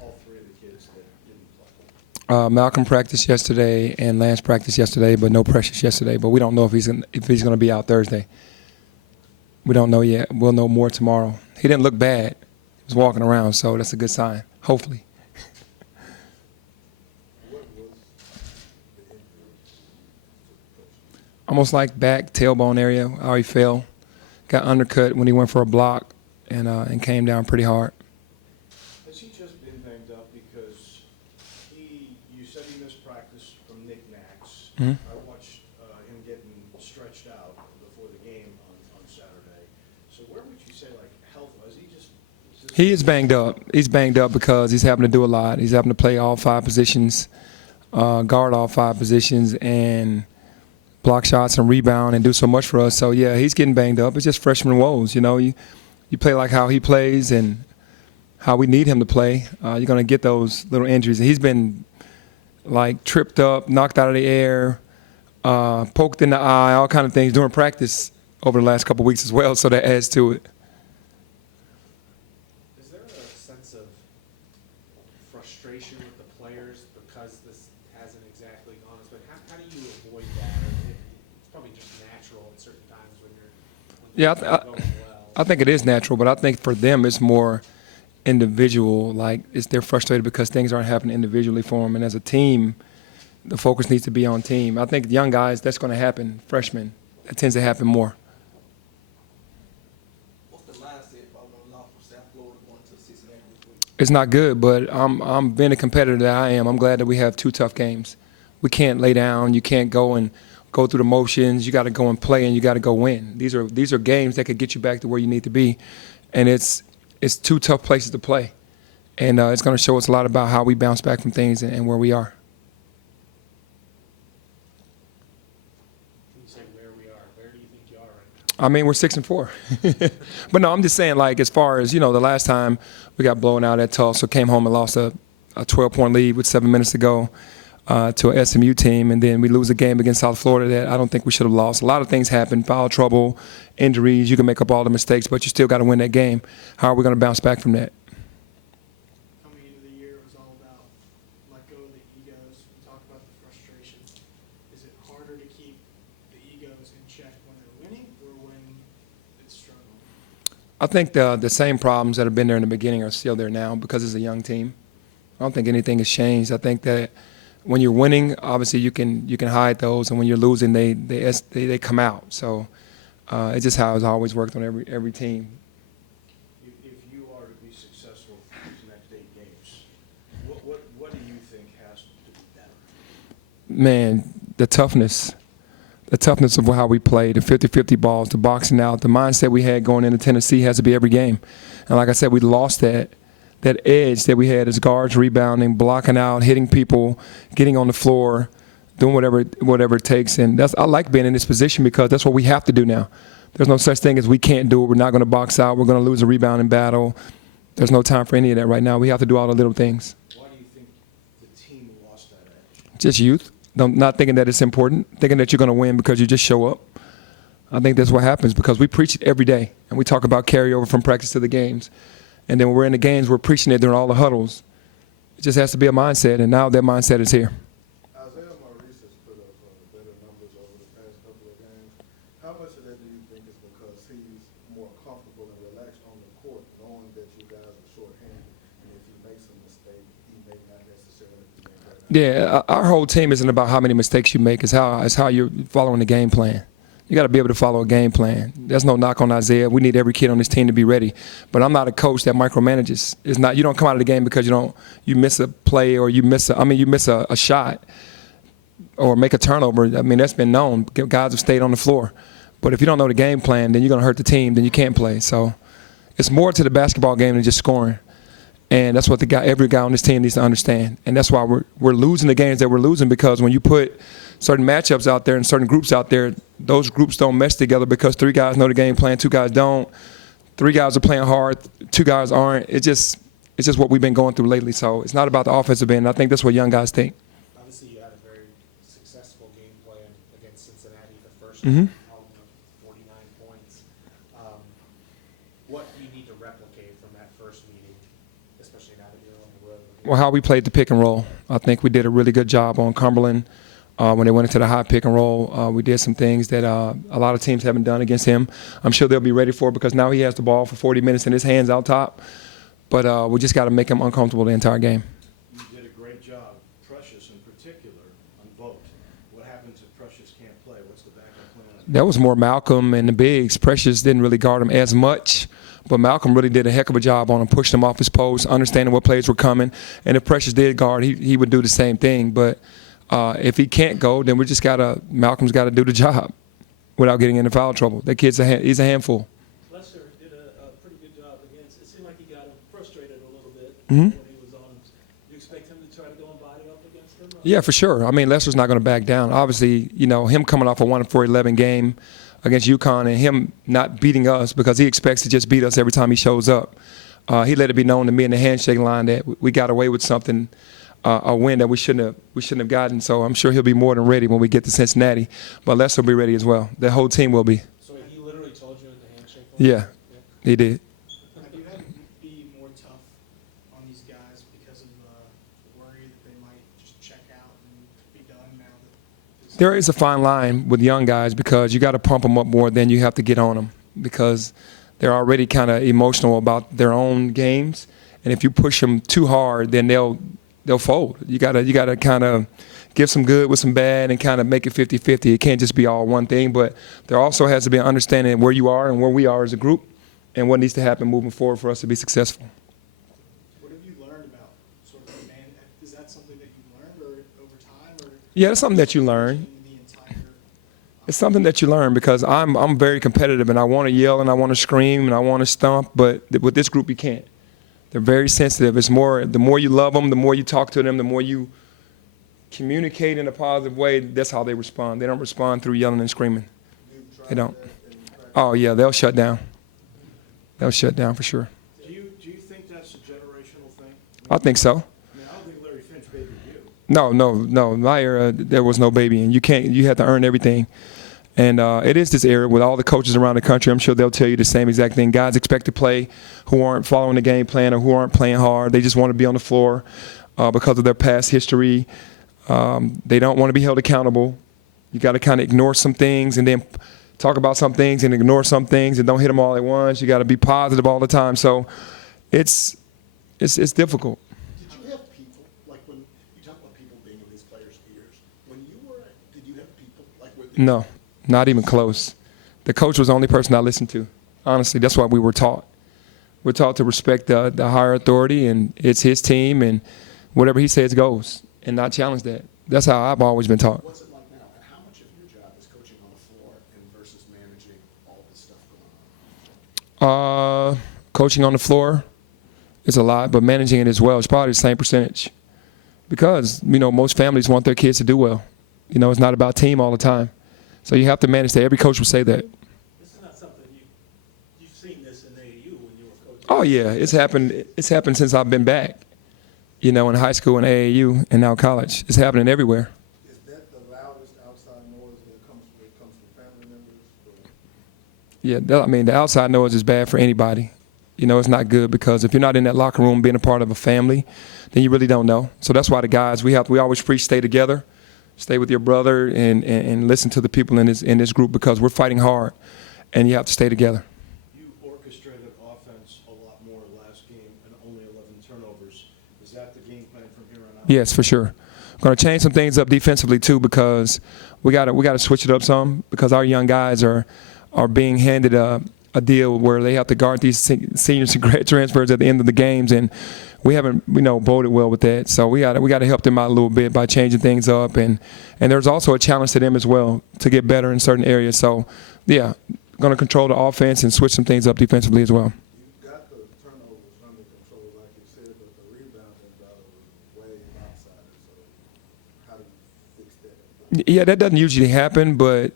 all three of the kids that didn't play? Malcolm practiced yesterday and Lance practiced yesterday, but no practice yesterday. But we don't know if he's going to be out Thursday. We don't know yet. We'll know more tomorrow. He didn't look bad. He was walking around, so that's a good sign. Hopefully. What was the injury? Almost like back, tailbone area, how he fell. Got undercut when he went for a block and came down pretty hard. Has he just been banged up because you said he missed practice from knickknacks. Mm-hmm. I watched him getting stretched out before the game on Saturday. So where would you say, like, health-wise, He is banged up. He's banged up because he's having to do a lot. He's having to play all five positions, guard all five positions, and block shots and rebound and do so much for us. So, yeah, he's getting banged up. It's just freshman woes, you know. You play like how he plays and how we need him to play. You're going to get those little injuries. And he's been, like, tripped up, knocked out of the air, poked in the eye, all kind of things during practice over the last couple of weeks as well, so that adds to it. Is there a sense of frustration with the players because this hasn't exactly gone as well? How do you avoid that? It's probably just natural at certain times when Yeah, things aren't going well. I think it is natural, but I think for them it's more individual. Like they're frustrated because things aren't happening individually for them, and as a team, the focus needs to be on team. I think young guys, that's going to happen. Freshmen, that tends to happen more. What's the mindset following a loss from South Florida going to Cincinnati this week? It's not good, but I'm being a competitor that I am. I'm glad that we have two tough games. We can't lay down. You can't go through the motions. You got to go and play, and you got to go win. These are games that could get you back to where you need to be, and it's two tough places to play, and it's going to show us a lot about how we bounce back from things and where we are. Can you say where we are? Where do you think you are right now? I mean, we're 6-4, but no, I'm just saying, like, as far as, you know, the last time we got blown out at Tulsa, came home and lost a 12-point lead with 7 minutes to go to a SMU team, and then we lose a game against South Florida that I don't think we should have lost. A lot of things happen, foul trouble, injuries. You can make up all the mistakes, but you still got to win that game. How are we going to bounce back from that? Coming into the year, it was all about let go of the egos. We talked about the frustration. Is it harder to keep the egos in check when they're winning or when it's struggling? I think the same problems that have been there in the beginning are still there now because it's a young team. I don't think anything has changed. I think that when you're winning, obviously you can hide those, and when you're losing, they come out. So it's just how it's always worked on every team. If you are to be successful for these next 8 games, what do you think has to be better? Man, the toughness of how we play, the 50-50 balls, the boxing out, the mindset we had going into Tennessee has to be every game. And like I said, we lost that edge that we had as guards, rebounding, blocking out, hitting people, getting on the floor, doing whatever it takes. And I like being in this position because that's what we have to do now. There's no such thing as we can't do it. We're not going to box out. We're going to lose a rebounding battle. There's no time for any of that right now. We have to do all the little things. Why do you think the team lost that edge? Just youth, not thinking that it's important, thinking that you're going to win because you just show up. I think that's what happens because we preach it every day, and we talk about carryover from practice to the games. And then when we're in the games, we're preaching it during all the huddles. It just has to be a mindset, and now that mindset is here. Isaiah Maurice has put up better numbers over the past couple of games. How much of that do you think is because he's more comfortable and relaxed on the court, knowing that you guys are shorthanded, and if he makes a mistake, he may not necessarily be made right now? Yeah, our whole team isn't about how many mistakes you make. It's how you're following the game plan. You got to be able to follow a game plan. There's no knock on Isaiah. We need every kid on this team to be ready. But I'm not a coach that micromanages. It's not. You don't come out of the game because you miss a play or you miss a shot or make a turnover. I mean, that's been known. Guys have stayed on the floor. But if you don't know the game plan, then you're going to hurt the team. Then you can't play. So it's more to the basketball game than just scoring. And that's what every guy on this team needs to understand. And that's why we're losing the games that we're losing, because when you put certain matchups out there and certain groups out there, those groups don't mesh together because 3 guys know the game plan, 2 guys don't. 3 guys are playing hard, 2 guys aren't. It's just what we've been going through lately. So it's not about the offensive end. I think that's what young guys think. Obviously, you had a very successful game plan against Cincinnati the first Mhm. time, 49 points. What do you need to replicate from that first meeting, especially now that you're on the road? Well, how we played the pick and roll. I think we did a really good job on Cumberland when they went into the high pick and roll. We did some things that a lot of teams haven't done against him. I'm sure they'll be ready for it because now he has the ball for 40 minutes in his hands out top. But we just got to make him uncomfortable the entire game. You did a great job, Precious in particular, on both. What happens if Precious can't play? What's the backup plan? That was more Malcolm and the bigs. Precious didn't really guard him as much, but Malcolm really did a heck of a job on him, pushing him off his post, understanding what plays were coming. And if Precious did guard, he would do the same thing. But if he can't go, then Malcolm's got to do the job without getting into foul trouble. That kid's he's a handful. Lester did a pretty good job against. It seemed like he got him frustrated a little bit Mhm. when he was on. Do you expect him to try to go and body up against him? Yeah, for sure. I mean, Lester's not going to back down. Obviously, him coming off a 1-for-11 game against UConn and him not beating us because he expects to just beat us every time he shows up. He let it be known to me in the handshake line that we got away with something, a win that we shouldn't have gotten. So I'm sure he'll be more than ready when we get to Cincinnati. But Lester will be ready as well. The whole team will be. So he literally told you in the handshake line? Yeah, he did. Have you had to be more tough on these guys because of the worry that they might just check out and be done now that this? There is a fine line with young guys because you got to pump them up more than you have to get on them because they're already kind of emotional about their own games, and if you push them too hard, then they'll fold. You gotta kind of give some good with some bad and kind of make it 50-50. It can't just be all one thing, but there also has to be an understanding of where you are and where we are as a group and what needs to happen moving forward for us to be successful. What have you learned about sort of the man? Is that something that you learned or over time? Or Yeah, it's something that you learn. the entire, It's something that you learn because I'm very competitive and I want to yell and I want to scream and I want to stomp, but with this group you can't. They're very sensitive. It's more, the more you love them, the more you talk to them, the more you communicate in a positive way, that's how they respond. They don't respond through yelling and screaming. They don't. Oh, yeah, they'll shut down. They'll shut down for sure. Do you think that's a generational thing? I think so. I mean, I don't think Larry Finch babied you. No. My era, there was no babying. You had to earn everything. And it is this era with all the coaches around the country. I'm sure they'll tell you the same exact thing. Guys expect to play who aren't following the game plan or who aren't playing hard. They just want to be on the floor because of their past history. They don't want to be held accountable. You got to kind of ignore some things and then talk about some things and ignore some things and don't hit them all at once. You got to be positive all the time. So it's difficult. Did you have people, like when you talk about people being in these players' ears, when you were, did you have people, like with No, not even close. The coach was the only person I listened to. Honestly, that's what we were taught. We're taught to respect the higher authority, and it's his team, and whatever he says goes, and not challenge that. That's how I've always been taught. What's it like now, and how much of your job is coaching on the floor and versus managing all this stuff going on? Coaching on the floor is a lot, but managing it as well is probably the same percentage. Because, most families want their kids to do well. It's not about team all the time. So you have to manage that. Every coach would say that. This is not something you've seen this in AAU when you were coaching. Oh, yeah. It's happened since I've been back, in high school and AAU and now college. It's happening everywhere. Is that the loudest outside noise that comes from family members? Yeah, the outside noise is bad for anybody. It's not good because if you're not in that locker room being a part of a family, then you really don't know. So that's why the guys, we always preach stay together, stay with your brother, and listen to the people in this group because we're fighting hard, and you have to stay together. You orchestrated offense a lot more last game and only 11 turnovers. Is that the game plan from here on out? Yes, for sure. Going to change some things up defensively too because we got to switch it up some because our young guys are being handed a deal where they have to guard these seniors and grad transfers at the end of the games, and we haven't voted well with that. So we got to help them out a little bit by changing things up, and there's also a challenge to them as well to get better in certain areas. So yeah, going to control the offense and switch some things up defensively as well. You got the turnovers under control, like you said, but the rebounding battle was way outside. So how do you fix that? Yeah, that doesn't usually happen, but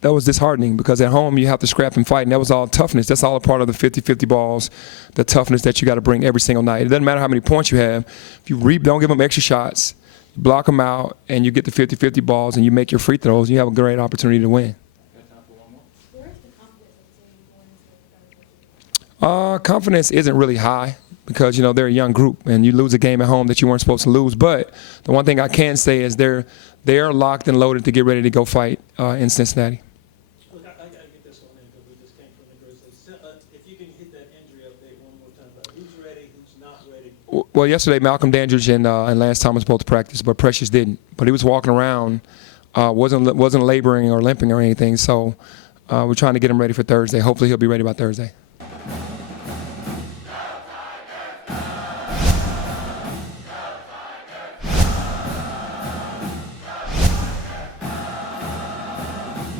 that was disheartening because at home you have to scrap and fight, and that was all toughness. That's all a part of the 50-50 balls, the toughness that you got to bring every single night. It doesn't matter how many points you have. If you don't give them extra shots, you block them out, and you get the 50-50 balls, and you make your free throws, you have a great opportunity to win. Where is the confidence of the team going into the third? Confidence isn't really high because, you know, they're a young group and you lose a game at home that you weren't supposed to lose. But the one thing I can say is they're locked and loaded to get ready to go fight in Cincinnati. Look, I gotta get this one in because we just came from the Grizzlies. If you can hit that injury update one more time about who's ready, who's not ready. Well, yesterday Malcolm Dandridge and Lance Thomas both practiced, but Precious didn't. But he was walking around, wasn't laboring or limping or anything. So we're trying to get him ready for Thursday. Hopefully he'll be ready by Thursday.